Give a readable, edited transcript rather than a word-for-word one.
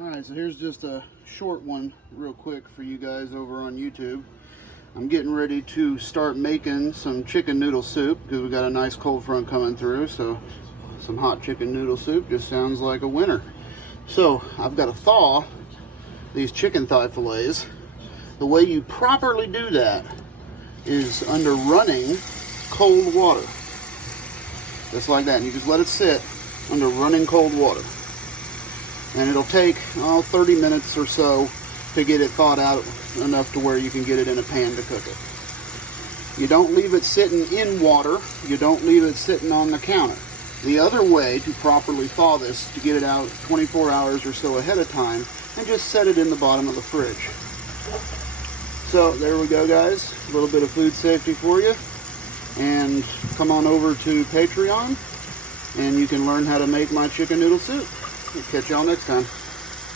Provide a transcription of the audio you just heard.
Alright, so here's just a short one real quick for you guys over on YouTube. I'm getting ready to start making some chicken noodle soup because we got a nice cold front coming through, so some hot chicken noodle soup just sounds like a winner. So I've got to thaw these chicken thigh fillets. The way you properly do that is under running cold water. Just like that. And you just let it sit under running cold water. And it'll take 30 minutes or so to get it thawed out enough to where you can get it in a pan to cook it. You don't leave it sitting in water. You don't leave it sitting on the counter. The other way to properly thaw this, to get it out 24 hours or so ahead of time, and just set it in the bottom of the fridge. So there we go, guys. A little bit of food safety for you. And come on over to Patreon and you can learn how to make my chicken noodle soup. Catch y'all next time.